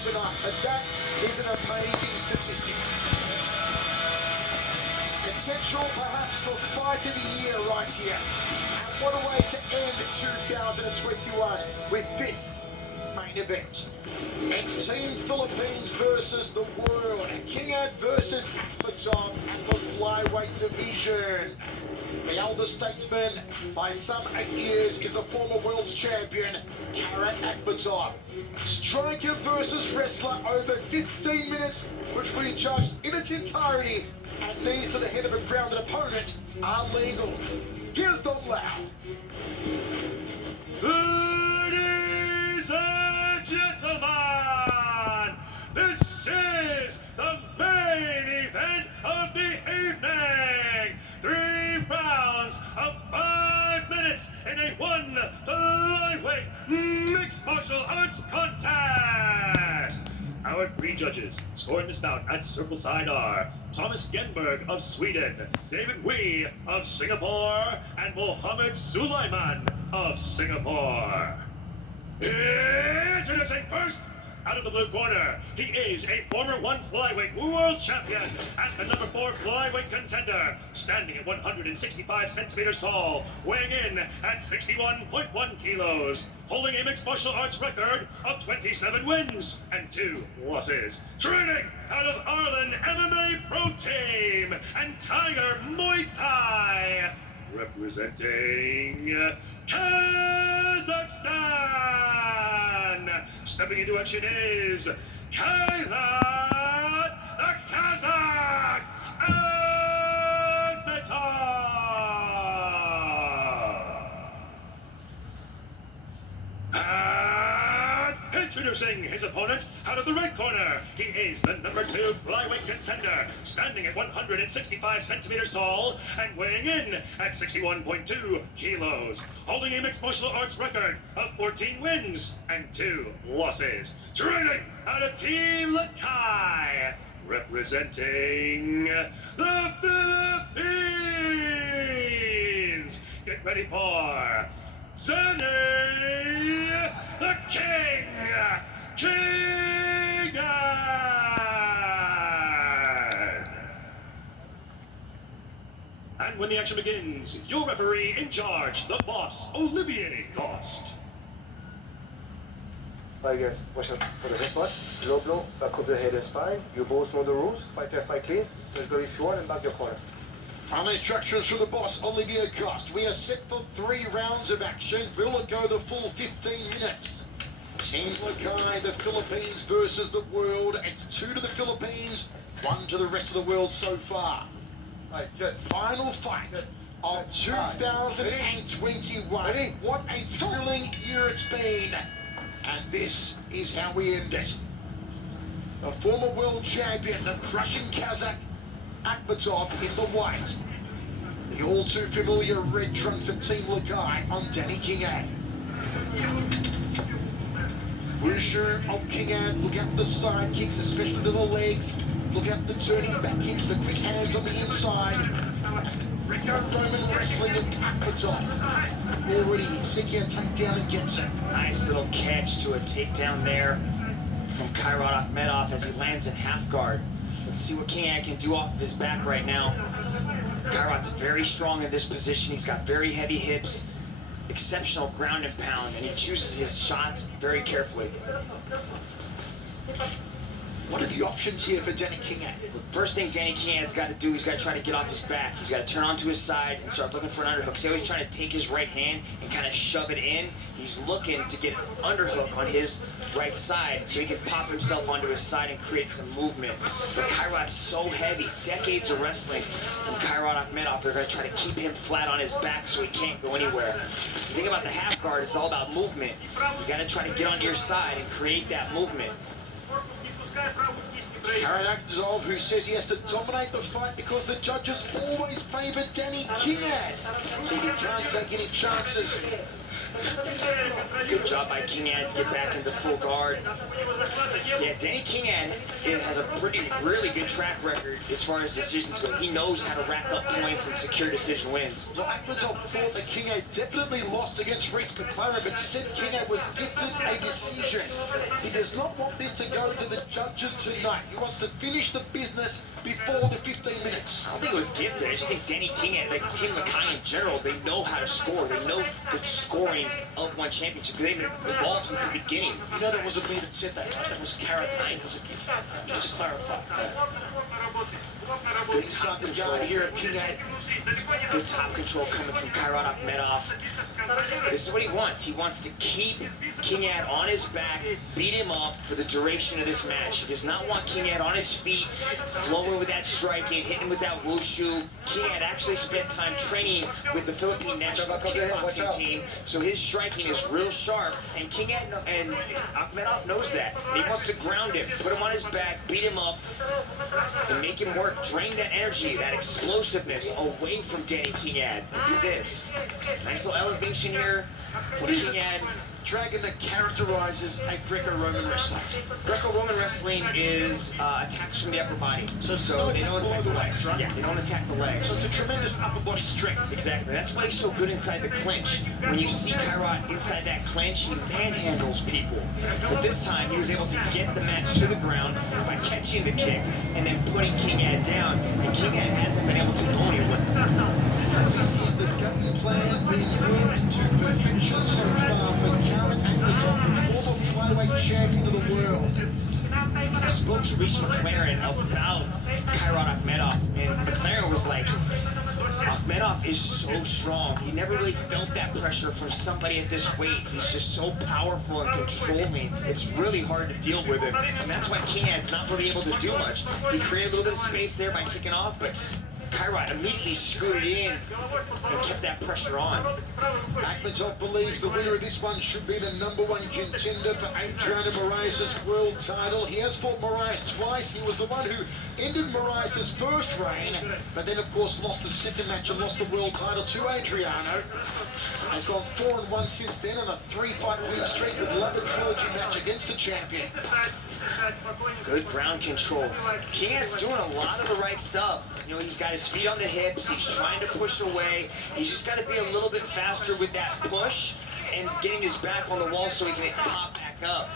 tonight, and that is an amazing statistic. Potential perhaps for fight of the year right here. And what a way to end 2021 with this main event. It's Team Philippines versus the world. Kingad versus Akameton at the flyweight division. The elder statesman, by some 8 years, is the former world champion, Akameton. Striker versus wrestler over 15 minutes, which we judged in its entirety, and knees to the head of a grounded opponent are legal. Here's Don Lau. Ladies and gentlemen, this is the main event of the evening. 3 rounds of 5 minutes in a one flyweight mixed martial arts contest. Our 3 judges scoring this bout at Circle Side are Thomas Genberg of Sweden, David Wee of Singapore, and Mohammed Sulaiman of Singapore. Introducing first, out of the blue corner, he is a former one flyweight world champion and the number 4 flyweight contender, standing at 165 centimeters tall, weighing in at 61.1 kilos, holding a mixed martial arts record of 27 wins and 2 losses. Training out of Ireland MMA Pro Team and Tiger Muay Thai, representing Kazakhstan. Stepping into action is Kingad, the Kazakh, and introducing his opponent out of the red corner, he is the number 2 flyweight contender, standing at 165 centimeters tall and weighing in at 61.2 kilos, holding a mixed martial arts record of 14 wins and 2 losses. Training out of Team Lakai, representing the Philippines. Get ready for Zane the King, Kingad. And when the action begins, your referee in charge, the boss, Olivier Coste. Hi guys, watch out for the headbutt, low blow, back of the head and spine. You both know the rules. Fight fair, fight clean. Let's go if you want and back your corner. Final instructions from the boss, Olivier Coste. We are set for 3 rounds of action. Will it go the full 15 minutes? Team Lakai, the Philippines versus the world. It's 2 to the Philippines, 1 to the rest of the world so far. Final fight of 2021. What a thrilling year it's been. And this is how we end it. The former world champion, the crushing Kazakh, Akameton in the white. The all too familiar red trunks of Team Lakai on Danny Kingad. Wushu of Kingad, look out for the side kicks, especially to the legs. Look out for the turning back kicks, the quick hands on the inside. Greco-Roman wrestling of Akameton. Already seeking a takedown and gets it. Nice little catch to a takedown there from Akameton as he lands in half guard. Let's see what Kingad can do off of his back right now. Akameton's very strong in this position. He's got very heavy hips, exceptional ground and pound, and he chooses his shots very carefully. What are the options here for Danny Kingad? First thing Danny Kingad's got to do, he's got to try to get off his back. He's got to turn onto his side and start looking for an underhook. He's always trying to take his right hand and kind of shove it in. He's looking to get an underhook on his right side so he can pop himself onto his side and create some movement. But Akameton's so heavy. Decades of wrestling from Akameton. They're going to try to keep him flat on his back so he can't go anywhere. The thing about the half guard, it's all about movement. You got to try to get onto your side and create that movement. Akameton, who says he has to dominate the fight because the judges always favour Danny Kingad. Says he can't take any chances. Good job by Kingad to get back into full guard. Yeah, Danny Kingad has a really good track record as far as decisions go. He knows how to rack up points and secure decision wins. Well, Akameton thought that Kingad definitely lost against Reese McLaren, but said Kingad was gifted a decision. He does not want this to go to the judges tonight. He wants to finish the business before the 15 minutes. I don't think it was gifted. I just think Denny Kingad, like Team Lakai in general, they know how to score. They know the scoring of one championship. They've been evolved since the beginning. You know that wasn't me that said that, right? That was Carrot that said it was a gift. Just clarify. Good inside the guard here at Kingad. Good top control coming from Kairat Akhmedov. This is what he wants. He wants to keep Kingad on his back, beat him up for the duration of this match. He does not want Kingad on his feet, flowing with that striking, hitting with that wushu. Kingad actually spent time training with the Philippine national kickboxing team, so his striking is real sharp, and Kingad and Akhmedov knows that. He wants to ground him, put him on his back, beat him up, and make him work, drain that energy, that explosiveness away from Denny Kingad. And do this. Nice little elevation here for Kingad. Dragon that characterizes a Greco-Roman wrestler. Greco-Roman wrestling is attacks from the upper body. So they attacks don't below attack the legs, right? Yeah, they don't attack the legs. So it's a tremendous upper body strength. Exactly. That's why he's so good inside the clinch. When you see Kairat inside that clinch, he manhandles people. But this time, he was able to get the match to the ground by catching the kick and then putting Kingad down. And Kingad hasn't been able to go anywhere. This is the game plan being worked to perfection so far for Kingad Akhmedov, the former flyweight champion of the world. I spoke to Reese McLaren about Kairat Akhmedov, and McLaren was like, Akhmedov is so strong. He never really felt that pressure from somebody at this weight. He's just so powerful and controlling. It's really hard to deal with him. And that's why Kingad's not really able to do much. He created a little bit of space there by kicking off, but Kairat immediately scooted in and kept that pressure on. Akhmedov believes the winner of this one should be the #1 contender for Adriano Moraes' world title. He has fought Moraes twice. He was the one who ended Moraes' first reign, but then of course lost the second match and lost the world title to Adriano. Has gone 4-1 since then on a 3-fight win streak with love a trilogy match against the champion. Good ground control. Kingad's doing a lot of the right stuff. You know, he's got his feet on the hips. He's trying to push away. He's just got to be a little bit faster with that push and getting his back on the wall so he can pop back up.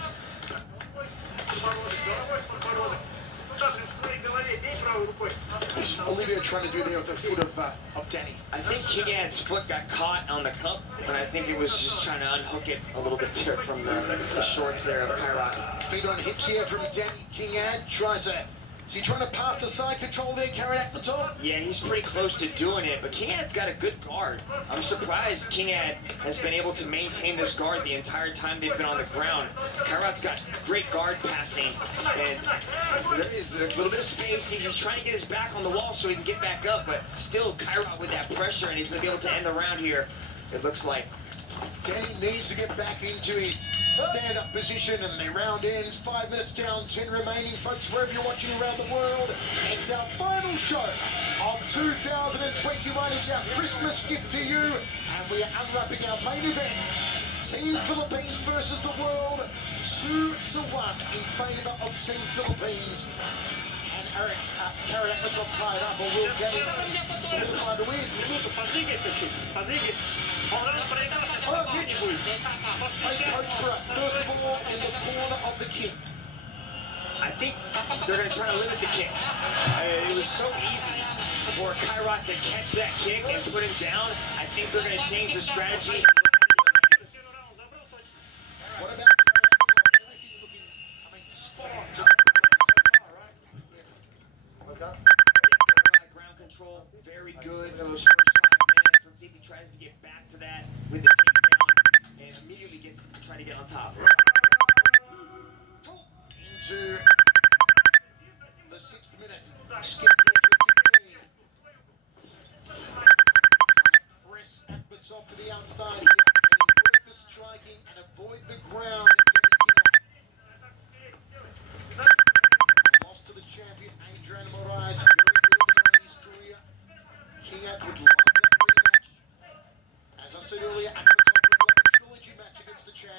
What's Olivia trying to do there with the foot of Danny? I think Kingad's foot got caught on the cup, but I think it was just trying to unhook it a little bit there from the shorts there of Kairat. Feet on hips here from Danny Kingad. Tries a... Is he trying to pass to side control there, Kairat Akhmedov? Yeah, he's pretty close to doing it, but Kingad's got a good guard. I'm surprised Kingad has been able to maintain this guard the entire time they've been on the ground. Kairat's got great guard passing, and there is a little bit of space. He's trying to get his back on the wall so he can get back up, but still Kairat with that pressure, and he's going to be able to end the round here, it looks like. Danny needs to get back into his stand-up position, and the round ends. 5 minutes down, 10 remaining. Folks, wherever you're watching around the world, it's our final show of 2021. It's our Christmas gift to you, and we are unwrapping our main event. Team Philippines versus the world, 2-1 in favour of Team Philippines. And Kairat Akhmedov tied up, or will Danny solidify the win? Play coach for us. First of all, in the corner of the kick. I think they're going to try to limit the kicks. It was so easy for Kairat to catch that kick and put him down. I think they're going to change the strategy. What about everything looking, spot on so far, right? Ground control, very good for those first 5 minutes. Let's see if he tries to get back to that with the takedown and immediately try to get on top. Into the 6th minute. Scheduled for 15. Press Akhmedov to the outside here. And work the striking and avoid the ground. Lost to the champion, Adriano Moraes. Very early on in his career. Kingad would love that rematch. As I said earlier, Akhmedov would love a trilogy match against the champ.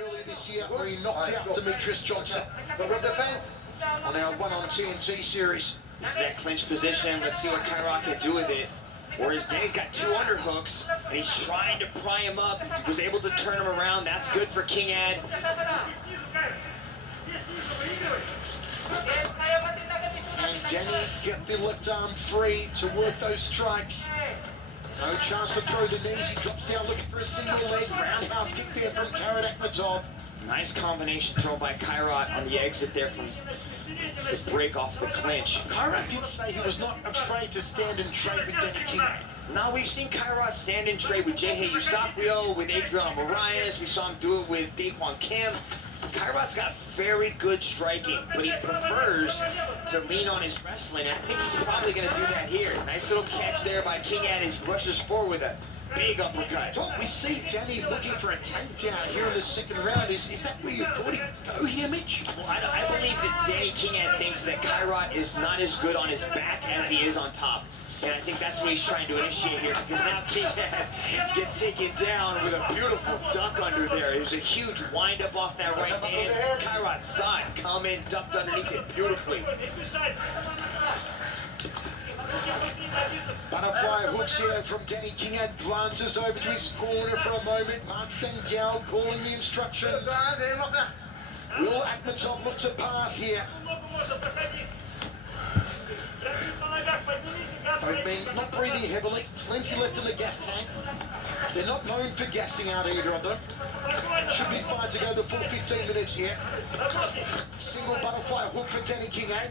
Earlier this year, where he knocked out Demetrius Johnson. On our 1 on TNT series. This is that clinch position. Let's see what Kairat can do with it. Whereas Denny's got 2 underhooks, and he's trying to pry him up. He was able to turn him around. That's good for Kingad. And Denny get the left arm free to work those strikes. No chance to throw the knees. He drops down looking for a single leg. Roundhouse kick there from Akameton. Nice combination thrown by Kairat on the exit there from the break off the clinch. Kairat did say he was not afraid to stand and trade with Denny Kingad. Now we've seen Kairat stand and trade with Jehe Eustachio, with Adriano Moraes. We saw him do it with Daquan Kim. Kairat's got very good striking, but he prefers to lean on his wrestling. And I think he's probably going to do that here. Nice little catch there by Kingad as he rushes forward with a big uppercut. Well, we see Denny looking for a takedown here in the second round. Is that where you thought he'd go here, Mitch? Well, I believe that Denny Kingad thinks that Kairat is not as good on his back as he is on top. And I think that's what he's trying to initiate here, because now Kingad gets taken down with a beautiful duck under there. There's a huge wind-up off that right hand. Kairat saw it come in, ducked underneath it beautifully. Butterfly hooks here from Denny Kingad, glances over to his corner for a moment. Mark Sengal calling the instructions. Will Akameton look to pass here? Both men not breathing heavily, plenty left in the gas tank. They're not known for gassing out, either of them. Should be fine to go the full 15 minutes here. Single butterfly hook for Denny Kingad.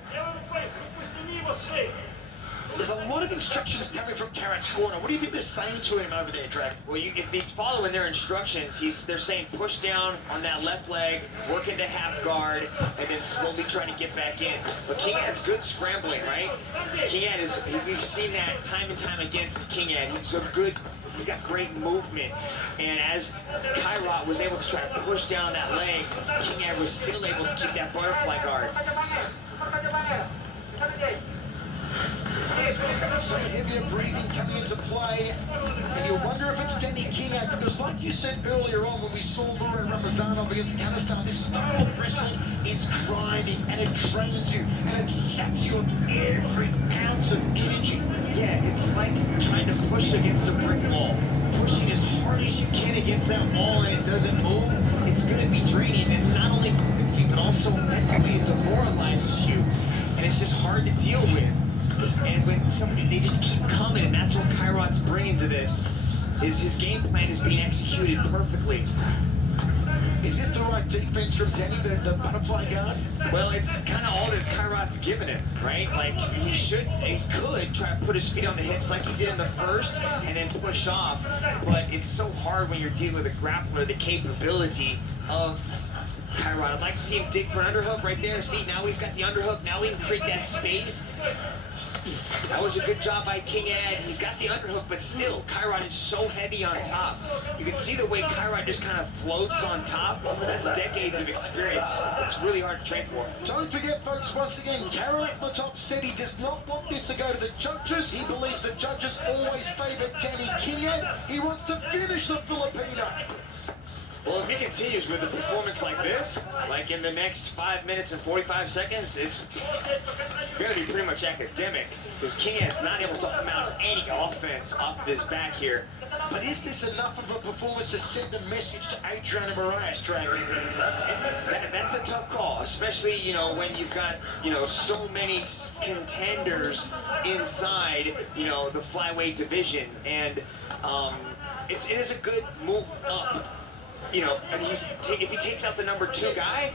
There's a lot of instructions coming from Kairat's corner. What do you think they're saying to him over there, Drag? Well, if he's following their instructions, they're saying push down on that left leg, work into half guard, and then slowly trying to get back in. But Kingad's good scrambling, right? We've seen that time and time again from Kingad. He's got great movement. And as Kairat was able to try to push down on that leg, Kingad was still able to keep that butterfly guard. Some heavier breathing coming into play, and you wonder if it's Denny Kingad, because like you said earlier on when we saw Mura Ramazanov against Kazakhstan, this style of wrestling is grinding, and it drains you, and it saps you of every ounce of energy. Yeah, it's like trying to push against a brick wall. Pushing as hard as you can against that wall and it doesn't move, it's going to be draining, and not only physically, but also mentally. It demoralizes you, and it's just hard to deal with. And when they just keep coming, and that's what Kairat's bringing to this, is his game plan is being executed perfectly. Is this the right defense from Denny, the butterfly guard? Well, it's kind of all that Kairat's given him, right? Like, he could try to put his feet on the hips like he did in the first and then push off, but it's so hard when you're dealing with a grappler, the capability of Kairat. I'd like to see him dig for an underhook right there. See, now he's got the underhook. Now he can create that space. That was a good job by Kingad. He's got the underhook, but still, Kairat is so heavy on top. You can see the way Kairat just kind of floats on top. That's decades of experience. It's really hard to train for. Don't forget, folks, once again, Akameton said he does not want this to go to the judges. He believes the judges always favor Denny Kingad. He wants to finish the Filipino. Well, if he continues with a performance like this, like in the next 5 minutes and 45 seconds, it's going to be pretty much academic, because Kingad's not able to mount any offense off of his back here. But is this enough of a performance to send a message to Adriano Moraes, Dragon? That's a tough call, especially, when you've got, so many contenders inside, the flyweight division. And it is a good move up. If he takes out the #2 guy,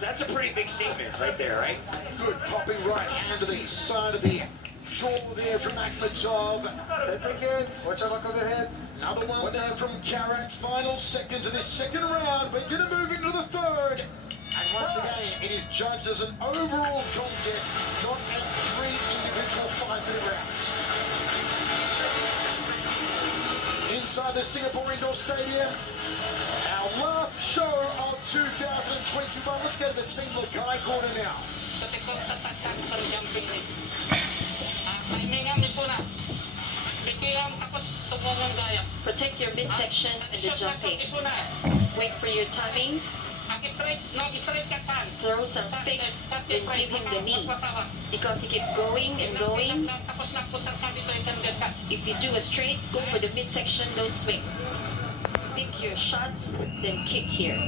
that's a pretty big statement right there, right? Good popping right hand to the side of the jaw there from Akameton. That's it, kids. Watch out, come ahead. Another one there from Kairat. Final seconds of this second round. We're going to move into the third. And once again, it is judged as an overall contest, not as 3 individual 5-minute rounds. Inside the Singapore Indoor Stadium, our last show of 2021. Let's go to the Team Lakai corner now. Protect your midsection and the jumping. Wait for your timing. throw some fakes and give him the knee because he keeps going and going. If you do a straight, go for the midsection, don't swing. Pick your shots, then kick here.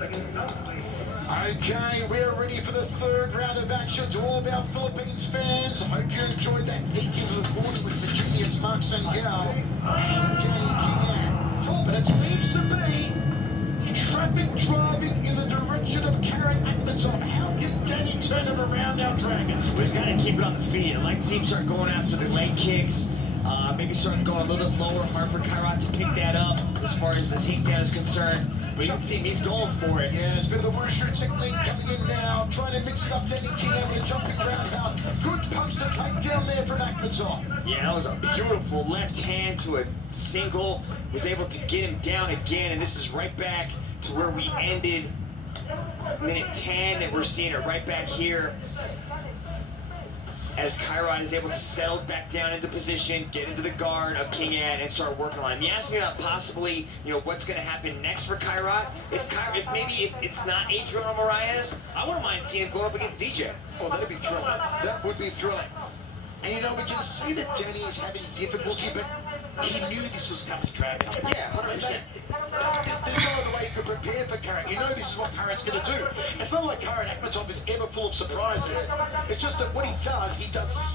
Okay, we're ready for the third round of action. To all of our Philippines fans, I hope you enjoyed that peek into the corner with the genius Mark Sangao and Danny Kingad. But it seems to be traffic driving in the direction of Akameton. How can Danny turn it around now, Dragons? Well, he's got to keep it on the feet. I'd like to see him start going after the leg kicks. Maybe start going a little bit lower. Hard for Kairat to pick that up as far as the takedown is concerned. But you can see him, he's going for it. Yeah, it's a bit of the wushu technique coming in now. Trying to mix it up, Danny Kingad with a jumping roundhouse. Good punch to take down there from Akameton. Yeah, that was a beautiful left hand to a single. Was able to get him down again, and this is right back to where we ended minute 10, and we're seeing it right back here as Kairat is able to settle back down into position, get into the guard of Kingad, and start working on him. You asked me about possibly, what's going to happen next for Kairat. If maybe it's not Adrian or Moraes, I wouldn't mind seeing him go up against DJ. Oh, that'd be thrilling. That would be thrilling. And we can see that Danny is having difficulty, but he knew this was coming, Dragon. Yeah, 100%. There's no other way you could prepare for Kairat. You know this is what Kairat's going to do. It's not like Akameton is ever full of surprises. It's just that what he does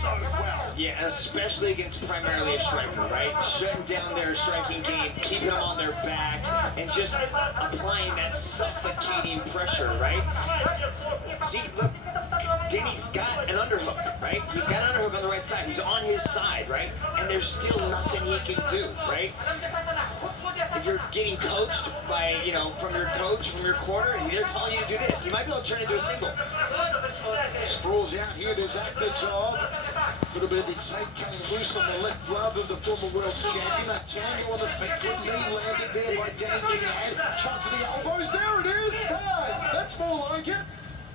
so well. Yeah, especially against primarily a striker, right? Shutting down their striking game, keeping them on their back, and just applying that suffocating pressure, right? See, look, Danny's got an underhook, right? He's got an underhook on the right side. He's on his side, right? And there's still nothing he can do, right? If you're getting coached by, from your coach, from your corner, they're telling you to do this. You might be able to turn into a single. Sprawls out here, there's Akameton. A little bit of the tape coming loose on the left glove of the former world champion. That tango on the feet, good knee landed there by Danny Kingad. Shot to the elbows, there it is. Hey, that's more like it.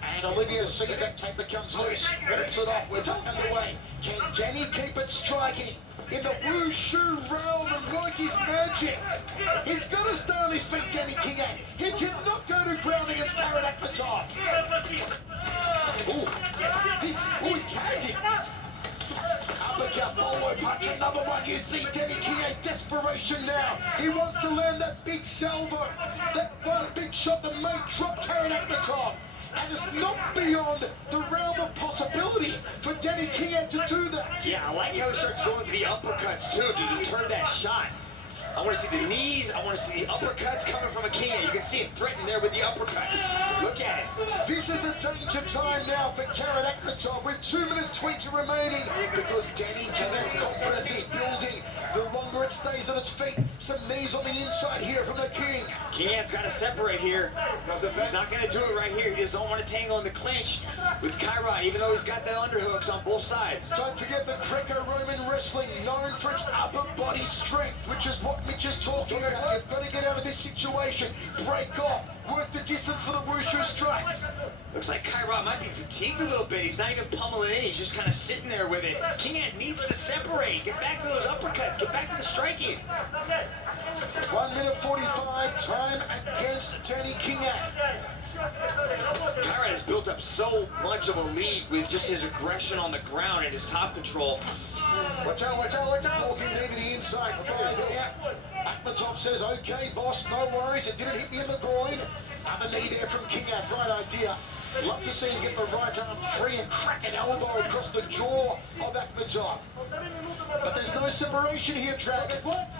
And Olivia sees that tape that comes loose, rips it off, we're back underway. Can Danny keep it striking in the wushu realm and work his magic? He's got to stay on his feet, Danny Kingad. He cannot go to ground against Akameton. He tagged him. Uppercut, follow punch, another one. You see Danny Kingad, desperation now. He wants to land that big salvo, that one big shot that may drop Akameton. And it's not beyond the realm of possibility for Danny Kingad to do that. Yeah, I like how he starts going to the uppercuts too to deter that shot. I want to see the knees. I want to see the uppercuts coming from a Kingad. You can see him threatening there with the uppercut. Look at it. This is the danger time now for Akameton with 2 minutes 20 remaining because Danny Kingad's confidence is building. The longer it stays on its feet, some knees on the inside here from the King. Kingad's got to separate here. He's not going to do it right here. He just don't want to tangle in the clinch with Kairat, even though he's got the underhooks on both sides. Don't forget the Greco-Roman wrestling, known for its upper body strength, which is what Mitch is talking about. You've got to get out of this situation, break off, work the distance for the wushu strikes. Looks like Kairat might be fatigued a little bit. He's not even pummeling in. He's just kind of sitting there with it. Kingad needs to separate. Get back to those uppercuts. Get back to the striking. 1 minute 45, time against Danny Kingad. Kairat has built up so much of a lead with just his aggression on the ground and his top control. Watch out, watch out, watch out. Walking knee to the inside, fire there. Akameton says, okay, boss, no worries. It didn't hit me in the groin. Other knee there from Kingad, right idea. Love to see him get the right arm free and crack an elbow across the jaw of Akameton. But there's no separation here, Dragon. What?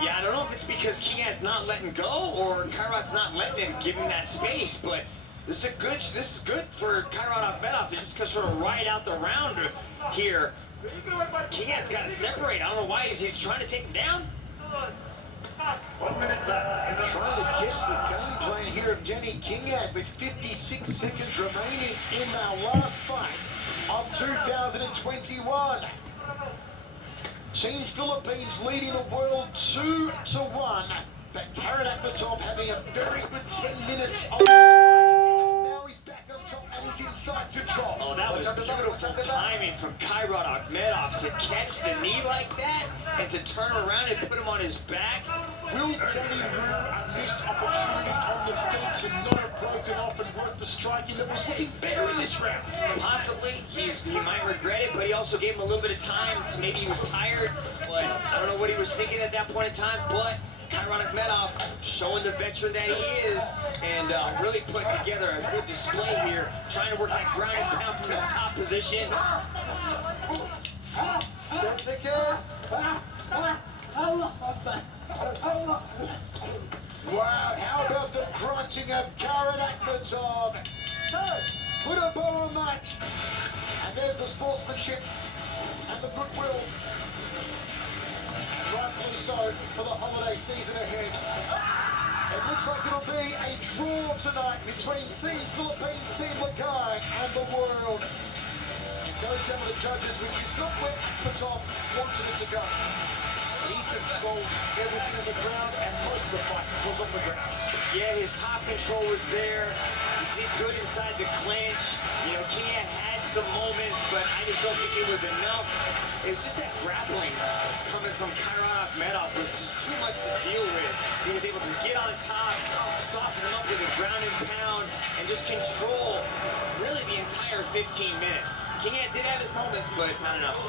Yeah, I don't know if it's because Kingad's not letting go or Kairat's not letting him give him that space, but this is good for Kairat Akhmedov to just sort of ride out the round here. Kingad's got to separate. I don't know why he's trying to take him down. 1 minute left. Trying to guess the game plan here of Danny Kingad with 56 seconds remaining in our last fight of 2021. Team Philippines leading the world 2-1, but Akameton having a very good 10 minutes of this fight. And now he's back on top and he's inside control. Oh, that was beautiful timing from Kairat Akhmedov to catch the knee like that and to turn around and put him on his back. Will Danny rue a missed opportunity on the feet to not have broken off and worked the striking that was looking better in this round? Possibly. He might regret it, but he also gave him a little bit of time. Maybe he was tired, but I don't know what he was thinking at that point in time. But Akameton showing the veteran that he is, and really putting together a good display here, trying to work that ground and pound from the top position. That's the kid. Wow, how about the crunching of Akameton? Put a bow on that. And there's the sportsmanship and the goodwill. And rightfully so for the holiday season ahead. It looks like it'll be a draw tonight between Team Philippines, Team Lakai, and the world. It goes down to the judges, which is not where Akameton wanted it to go. He controlled everything on the ground, and most of the fight was on the ground. Yeah, his top control was there. He did good inside the clinch. You know, Kingad had some moments, but I just don't think it was enough. It was just that grappling coming from Akameton was just too much to deal with. He was able to get on top, soften him up with a ground and pound, and just control really the entire 15 minutes. Kingad did have his moments, but not enough.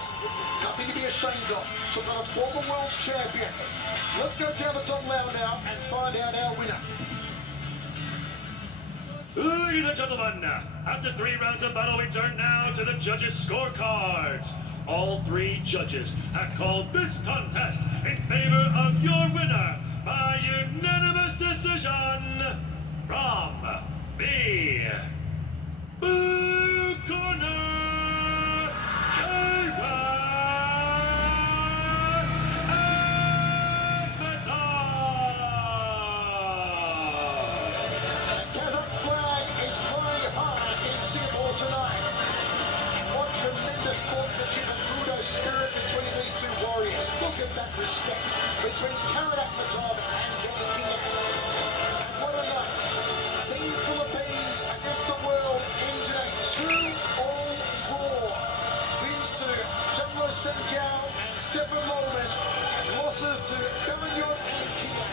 Nothing to be ashamed of. Took on a former world champion. Let's go down to Dong Lao now and find out our winner. Ladies and gentlemen, after 3 rounds of battle, we turn now to the judges' scorecards. All 3 judges have called this contest in favor of your winner by unanimous decision from the blue corner, Kingad. Tonight. And what tremendous sportsmanship and kudos spirit between these 2 warriors. Look at that respect between Akameton and Kingad. And what a night. Team Philippines against the world ends in a 2-all draw. Wins to General Senkiao and Stephen Lowman. Losses to Bellingham and Kingad.